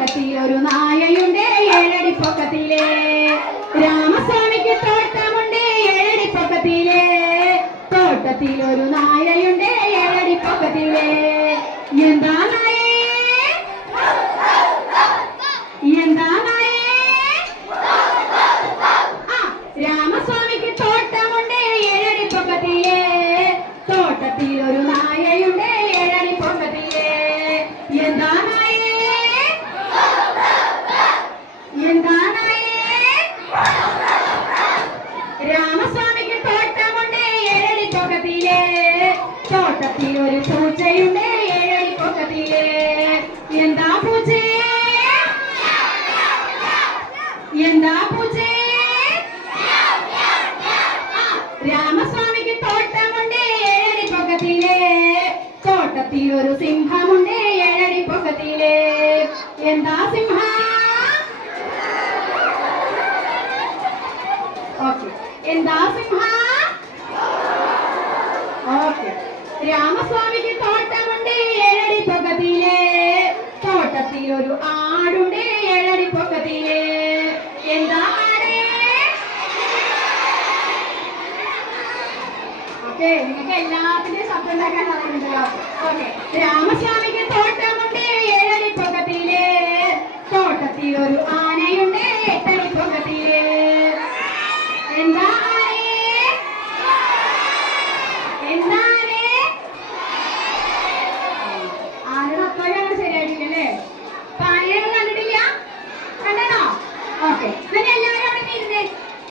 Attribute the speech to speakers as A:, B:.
A: തോട്ടത്തിൽ ഒരു നായയുണ്ട് ഏഴടി പൊക്കത്തിലെ. രാമസ്വാമിക്ക് തോട്ടമുണ്ട് ഏഴടി പൊക്കത്തിലെ. തോട്ടത്തിൽ ഒരു നായയുണ്ട് ഏഴടി പൊക്കത്തിലെ. എന്താ രാമസ്വാമിക്ക് തോട്ടമുണ്ട് ഏഴടി പൊക്കത്തിലെ തോട്ടത്തിൽ ഒരു പൂച്ചയുണ്ട് ഏഴടി എന്താ പൂച്ചേ? എന്താ പൂച്ചേ? രാമസ്വാമിക്ക് തോട്ടമുണ്ട് ഏഴടി പൊക്കത്തിലെ തോട്ടത്തിൽ ഒരു സിംഹമുണ്ട് ഏഴടി പൊക്കത്തിലെ എന്താ സിംഹ? എന്താ സിംഹ? ഓക്കെ. രാമസ്വാമിക്ക് തോട്ടമുണ്ട് ഏഴടി പൊക്കത്തിലെ. തോട്ടത്തിൽ ഒരു ആടുണ്ട് ഏഴടി പൊക്കത്തിലെ. എന്താ ആടേ? ഓക്കെ നിങ്ങൾക്ക് എല്ലാത്തിന്റെയും ശബ്ദം ഉണ്ടാക്കാൻ അറിയുന്നുണ്ടല്ലോ. ഓക്കെ. രാമസ്വാമിക്ക് തോട്ടമുണ്ട് ഏഴടി പൊക്കത്തിലെ. തോട്ടത്തിൽ ഒരു ആനയുണ്ട്